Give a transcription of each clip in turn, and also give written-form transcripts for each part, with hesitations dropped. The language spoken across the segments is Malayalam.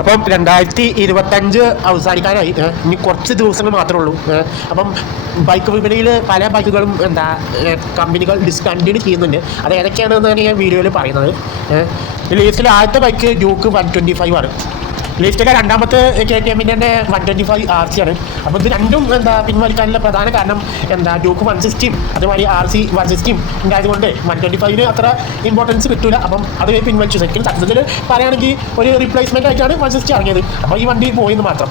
അപ്പം 2025 അവസാനിക്കാനായി ഇനി കുറച്ച് ദിവസങ്ങൾ മാത്രമേ ഉള്ളൂ. അപ്പം ബൈക്ക് വിപണിയിൽ പല ബൈക്കുകളും കമ്പനികൾ ഡിസ്കണ്ടിന്യൂ ചെയ്യുന്നുണ്ട്. അത് ഏതൊക്കെയാണെന്നാണ് ഞാൻ വീഡിയോയിൽ പറയുന്നത്. ലിസ്റ്റിൽ ആദ്യത്തെ ബൈക്ക് ഡ്യൂക്ക് 125 ആണ്. ലിസ്റ്റിലെ രണ്ടാമത്തെ KTM-ൻ്റെ 125 RC ആണ്. അപ്പോൾ ഇത് രണ്ടും പിൻവലിക്കാനുള്ള പ്രധാന കാരണം ഡ്യൂക്ക് 160 അതുമാതിരി RC 160 ഉണ്ടായതുകൊണ്ട് 125 അത്ര ഇമ്പോർട്ടൻസ് കിട്ടില്ല. അപ്പം അത് പിൻവലിച്ചു. സെക്കൻഡ് സത്യത്തിൽ പറയുകയാണെങ്കിൽ ഒരു റീപ്ലേസ്മെൻ്റ് ആയിട്ടാണ് 160 ഇറങ്ങിയത്. അപ്പോൾ ഈ വണ്ടി പോയെന്ന് മാത്രം.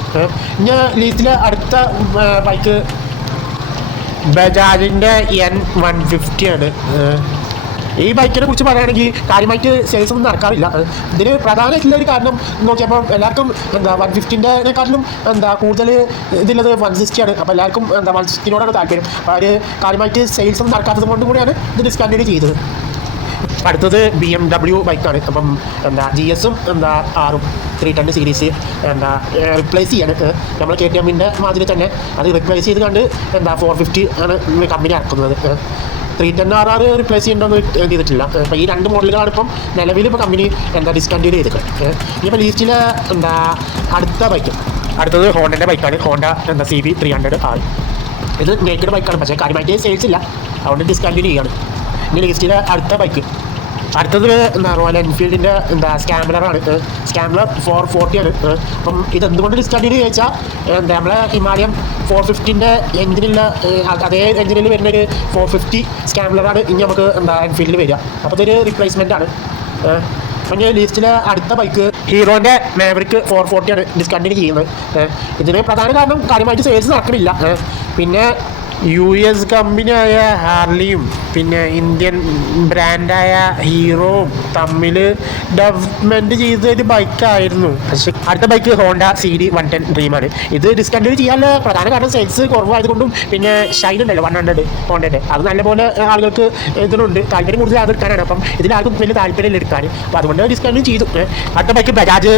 ഇനി ലിസ്റ്റിലെ അടുത്ത ബൈക്ക് ബജാജിൻ്റെ N150 ആണ്. ഈ ബൈക്കിനെ കുറിച്ച് പറയുകയാണെങ്കിൽ കാര്യമായിട്ട് സെയിൽസ് ഒന്നും നടക്കാറില്ല. ഇതിന് പ്രധാനമായിട്ടുള്ള ഒരു കാരണം നോക്കിയപ്പോൾ എല്ലാവർക്കും 150-നെക്കാട്ടിലും കൂടുതൽ ഇതിലുള്ളത് 160 ആണ്. അപ്പോൾ എല്ലാവർക്കും 160-നോടാണ് താല്പര്യം. അപ്പോൾ അവർ കാര്യമായിട്ട് സെയിൽസ് ഒന്നും നടക്കാത്തത് കൊണ്ട് കൂടിയാണ് ഇത് ഡിസ്കണ്ടിന്യൂ ചെയ്തത്. അടുത്തത് BMW ബൈക്കാണ്. അപ്പം GS-ഉം R-ഉം 310 സീരീസ് റിപ്ലേസ് ചെയ്യാണ്. നമ്മൾ KTM-ൻ്റെ മാതിരി തന്നെ അത് റിപ്ലേസ് ചെയ്ത് കണ്ട് 450 ആണ് കമ്പനി ഇറക്കുന്നത്. 310RR റിപ്ലേസ് ചെയ്യേണ്ടതെന്ന് ചെയ്തിട്ടില്ല. അപ്പോൾ ഈ രണ്ട് മോഡലുകളാണ് ഇപ്പം നിലവിൽ ഇപ്പോൾ കമ്പനി ഡിസ്കണ്ടിന്യൂ ചെയ്തിട്ടുണ്ട്. ഇനിയിപ്പോൾ ലിസ്റ്റിൽ അടുത്ത ബൈക്ക് അടുത്തത് ഹോണ്ടൻ്റെ ബൈക്കാണ്. Honda CB 300R. ഇത് നേക്കഡ് ബൈക്കാണ്, പക്ഷേ കാര്യമായിട്ട് സെയിൽസ് ഇല്ല, അതുകൊണ്ട് ഡിസ്കണ്ടിന്യൂ ചെയ്യാണ്. ഇനി ലിസ്റ്റിലെ അടുത്ത ബൈക്ക് അടുത്തത് റോയൽ എൻഫീൽഡിൻ്റെ സ്കാംബ്ലറാണ്. സ്കാംബ്ലർ 440 ആണ്. അപ്പം ഇതെന്തുകൊണ്ട് ഡിസ്കണ്ടിന്യൂ ചോദിച്ചാൽ നമ്മളെ ഹിമാലയം 450-ൻ്റെ എഞ്ചിനുള്ള അതേ എഞ്ചിനിൽ വരുന്നൊരു 450 സ്കാംബ്ലറാണ് ഇനി നമുക്ക് എൻഫീൽഡിൽ വരിക. അപ്പോൾ ഇതൊരു റീപ്ലേസ്മെൻ്റ് ആണ്. അപ്പം ലിസ്റ്റിലെ അടുത്ത ബൈക്ക് ഹീറോൻ്റെ മാവറിക് 440 ആണ് ഡിസ്കണ്ടിന്യൂ ചെയ്യുന്നത്. ഇതിന് പ്രധാന കാരണം കാര്യമായിട്ട് സെയിൽസ് നടക്കണില്ല. പിന്നെ US കമ്പനിയായ ഹാർലിയും പിന്നെ ഇന്ത്യൻ ബ്രാൻഡായ ഹീറോവും തമ്മിൽ ഡെവലപ്മെൻറ്റ് ചെയ്തൊരു ബൈക്കായിരുന്നു. പക്ഷേ അടുത്ത ബൈക്ക് ഹോണ്ട CD 110 ഡ്രീമാണ്. ഇത് ഡിസ്കണ്ടിന്യൂ ചെയ്യാനുള്ള പ്രധാന കാരണം സെയിൽസ് കുറവായതുകൊണ്ടും പിന്നെ ഷൈൻ ഉണ്ടല്ലോ 100 ഹോണ്ടൻ്റെ, അത് നല്ലപോലെ ആളുകൾക്ക് ഇതിനുണ്ട് താല്പര്യം കൂടുതൽ അതെടുക്കാനാണ്. അപ്പം ഇതിലാർക്കും വലിയ താല്പര്യം എടുക്കാൻ, അപ്പോൾ അതുകൊണ്ട് ഡിസ്കണ്ടിന്യൂ ചെയ്തു. അടുത്ത ബൈക്ക് ബജാജ്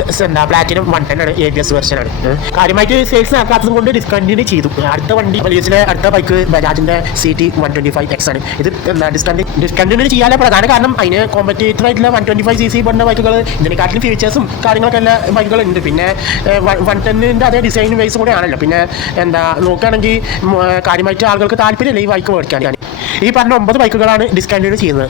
പ്ലാറ്റിനം 110 ആണ്. ABS വെർഷനാണ്. കാര്യമായിട്ട് സെയിൽസ് നടക്കാത്തത് കൊണ്ട് ഡിസ്കണ്ടിന്യൂ ചെയ്തു. അടുത്ത വണ്ടി വലിയസിലെ അടുത്ത ബൈക്ക് ബജാജിൻ്റെ CT 125X ആണ്. ഇത് ഡിസ്കണ്ടിന്യൂ ചെയ്യാനുള്ള പ്രധാന കാരണം അതിന് കോമ്പറ്റേറ്റർ ആയിട്ടുള്ള 125cc പറഞ്ഞ ബൈക്കുകൾ ഇതിനെക്കാട്ടിലും ഫീച്ചേഴ്സും കാര്യങ്ങളൊക്കെ എല്ലാ ബൈക്കുകളുണ്ട്. പിന്നെ 110-ൻ്റെ അതേ ഡിസൈൻ വൈസ് കൂടെ ആണല്ലോ. പിന്നെ നോക്കുകയാണെങ്കിൽ കാര്യമായിട്ട് ആളുകൾക്ക് താല്പര്യമില്ല ഈ ബൈക്ക് മേടിക്കാൻ. ഈ പറഞ്ഞ 9 ബൈക്കുകളാണ് ഡിസ്കണ്ടിന്യൂ ചെയ്യുന്നത്.